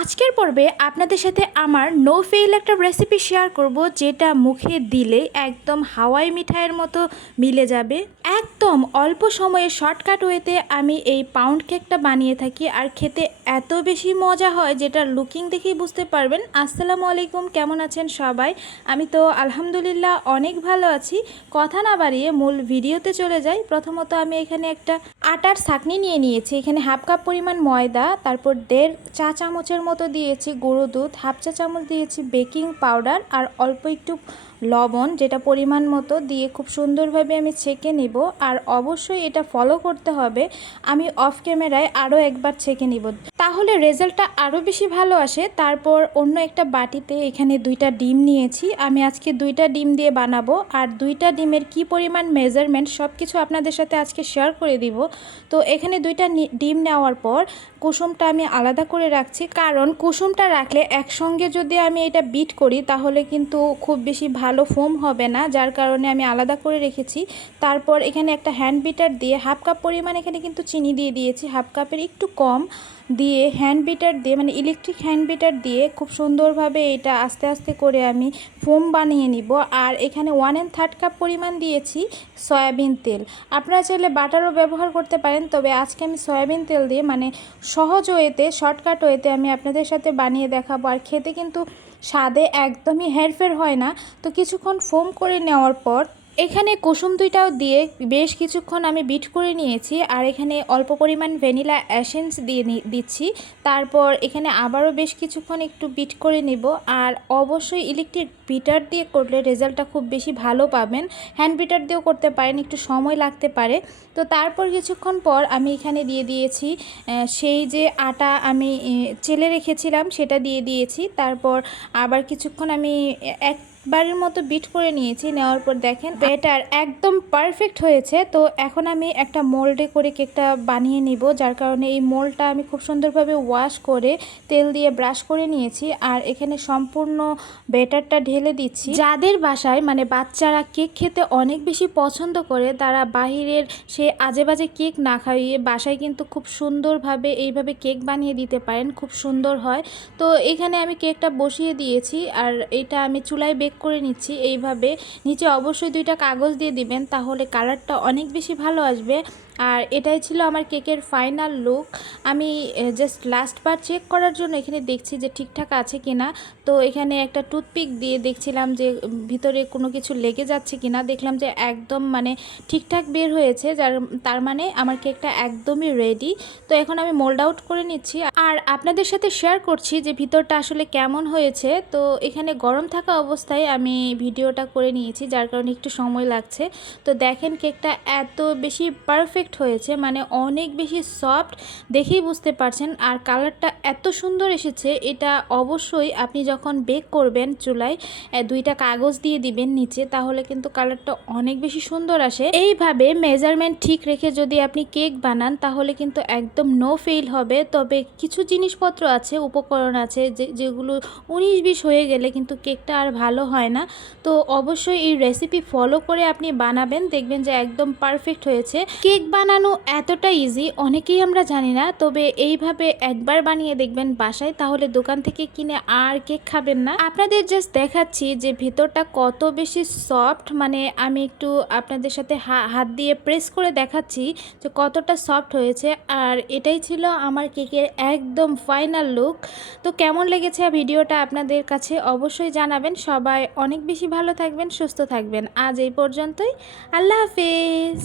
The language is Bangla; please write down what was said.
আজকের পর্বে আপনাদের সাথে আমার নো ফেইল একটা রেসিপি শেয়ার করব, যেটা মুখে দিলে একদম হাওয়াই মিঠাইয়ের মতো মিলে যাবে। একদম অল্প সময়ে শর্টকাট ওয়েতে আমি এই পাউন্ড কেকটা বানিয়ে থাকি, আর খেতে এত বেশি মজা হয় যেটা লুকিং দেখেই বুঝতে পারবেন। আসসালামু আলাইকুম, কেমন আছেন সবাই? আমি তো আলহামদুলিল্লাহ অনেক ভালো আছি। কথা না বাড়িয়ে মূল ভিডিওতে চলে যাই। প্রথমত আমি এখানে একটা আটার ছাঁকনি নিয়ে নিয়েছি। এখানে হাফ কাপ পরিমাণ ময়দা, তারপর 1.5 চা চামচের মতো দিয়েছি গুঁড়ো দুধ, হাফ চা চামচ দিয়েছি বেকিং পাউডার, আর অল্প একটু লবণ যেটা পরিমাণ মতো দিয়ে খুব সুন্দরভাবে আমি ছেঁকে নিব। আর অবশ্যই এটা ফলো করতে হবে, আমি অফ ক্যামেরায় আরও একবার ছেঁকে নিব, তাহলে রেজাল্টটা আরও বেশি ভালো আসে। তারপর অন্য একটা বাটিতে এখানে 2টা ডিম নিয়েছি। আমি আজকে 2টা ডিম দিয়ে বানাবো, আর 2টা ডিমের কি পরিমাণ মেজারমেন্ট সব কিছু আপনাদের সাথে আজকে শেয়ার করে দিব। তো এখানে 2টা ডিম নেওয়ার পর কুসুমটা আমি আলাদা করে রাখছি, কারণ কুসুমটা রাখলে একসঙ্গে যদি আমি এটা বিট করি তাহলে কিন্তু খুব বেশি ভালো ফোম হবে না, যার কারণে আমি আলাদা করে রেখেছি। তারপর এখানে একটা হ্যান্ড বিটার দিয়ে হাফ কাপ পরিমাণ এখানে কিন্তু চিনি দিয়ে দিয়েছি, হাফ কাপের একটু কম দিয়ে হ্যান্ড বিটার দিয়ে মানে ইলেকট্রিক হ্যান্ড বিটার দিয়ে খুব সুন্দরভাবে এটা আস্তে আস্তে করে আমি ফোম বানিয়ে নিব। আর এখানে 1/3 কাপ পরিমাণ দিয়েছি সয়াবিন তেল। আপনারা চাইলে বাটারও ব্যবহার করতে পারেন, তবে আজকে আমি সয়াবিন তেল দিয়ে মানে সহজ ওয়েতে শর্টকাট ওয়েতে আমি আপনাদের সাথে বানিয়ে দেখাবো। আর খেতে কিন্তু স্বাদে একদমই হেরফের হয় না। তো কিছুক্ষণ ফোম করে নেওয়ার পর এখানে কুসুম 2টাও দিয়ে বেশ কিছুক্ষণ আমি বিট করে নিয়েছি, আর এখানে অল্প পরিমাণ ভ্যানিলা এসেন্স দিয়ে দিচ্ছি। তারপর এখানে আবারও বেশ কিছুক্ষণ একটু বিট করে নিব। আর অবশ্যই ইলেকট্রিক বিটার দিয়ে করলে রেজাল্টটা খুব বেশি ভালো পাবেন। হ্যান্ড বিটার দিয়েও করতে পারেন, একটু সময় লাগতে পারে। তো তারপর কিছুক্ষণ পর আমি এখানে দিয়ে দিয়েছি সেই যে আটা আমি চেলে রেখেছিলাম সেটা দিয়ে দিয়েছি। তারপর আবার কিছুক্ষণ আমি একবারের মতো বিট করে নিয়েছি। নেওয়ার পর দেখেন ব্যাটার একদম পারফেক্ট হয়েছে। তো এখন আমি একটা মোল্ডে করে কেকটা বানিয়ে নিব, যার কারণে এই মোল্ডটা আমি খুব সুন্দরভাবে ওয়াশ করে তেল দিয়ে ব্রাশ করে নিয়েছি। আর এখানে সম্পূর্ণ ব্যাটারটা ঢেলে দিচ্ছি। যাদের বাসায় মানে বাচ্চারা কেক খেতে অনেক বেশি পছন্দ করে, তারা বাহিরের সে আজে বাজে কেক না খাইয়ে বাসায় কিন্তু খুব সুন্দরভাবে এইভাবে কেক বানিয়ে দিতে পারেন, খুব সুন্দর হয়। তো এখানে আমি কেকটা বসিয়ে দিয়েছি, আর এটা আমি চুলায় বেক করে নিচ্ছি। এইভাবে নিচে অবশ্যই 2টা কাগজ দিয়ে দিবেন, তাহলে কালারটা অনেক বেশি ভালো আসবে। আর এটাই ছিল আমার কেকের ফাইনাল লুক। আমি জাস্ট লাস্টবার চেক করার জন্য এখানে দেখছি যে ঠিকঠাক আছে কিনা। তো এখানে একটা টুথপিক দিয়ে দেখছিলাম যে ভিতরে কোনো কিছু লেগে যাচ্ছে কিনা, দেখলাম যে একদম মানে ঠিকঠাক বের হয়েছে, তার মানে আমার কেকটা একদমই রেডি। তো এখন আমি মোল্ড আউট করে নিচ্ছি, আর আপনাদের সাথে শেয়ার করছি যে ভিতরটা আসলে কেমন হয়েছে। তো এখানে গরম থাকা অবস্থায় আমি ভিডিওটা করে নিয়েছি, যার কারণে একটু সময় লাগছে। তো দেখেন কেকটা এত বেশি পারফেক্ট হয়েছে, মানে অনেক বেশি সফট, দেখেই বুঝতে পারছেন। আর কালারটা এত সুন্দর এসেছে, এটা অবশ্যই আপনি যখন বেক করবেন চুলায় 2টা কাগজ দিয়ে দিবেন নিচে, তাহলে কিন্তু কালারটা অনেক বেশি সুন্দর আসে। এইভাবে মেজারমেন্ট ঠিক রেখে যদি আপনি কেক বানান তাহলে কিন্তু একদম নো ফেইল হবে। তবে কিছু জিনিসপত্র আছে, উপকরণ আছে যেগুলো 19-20 হয়ে গেলে কিন্তু কেকটা আর ভালো হয় না। তো অবশ্যই এই রেসিপি ফলো করে আপনি বানাবেন, দেখবেন যে একদম পারফেক্ট হয়েছে। কেক বানানো এতটা ইজি অনেকেই আমরা জানি না, তবে এইভাবে একবার বানিয়ে দেখবেন বাসায়, তাহলে দোকান থেকে কিনে আর কেক খাবেন না। আপনাদের জাস্ট দেখাচ্ছি যে ভিতরটা কত বেশি সফট, মানে আমি একটু আপনাদের সাথে হাত দিয়ে প্রেস করে দেখাচ্ছি যে কতটা সফট হয়েছে। আর এটাই ছিল আমার কেকের একদম ফাইনাল লুক। তো কেমন লেগেছে ভিডিওটা আপনাদের কাছে অবশ্যই জানাবেন। সবাই অনেক বেশি ভালো থাকবেন, সুস্থ থাকবেন। আজ এই পর্যন্তই, আল্লাহ হাফেজ।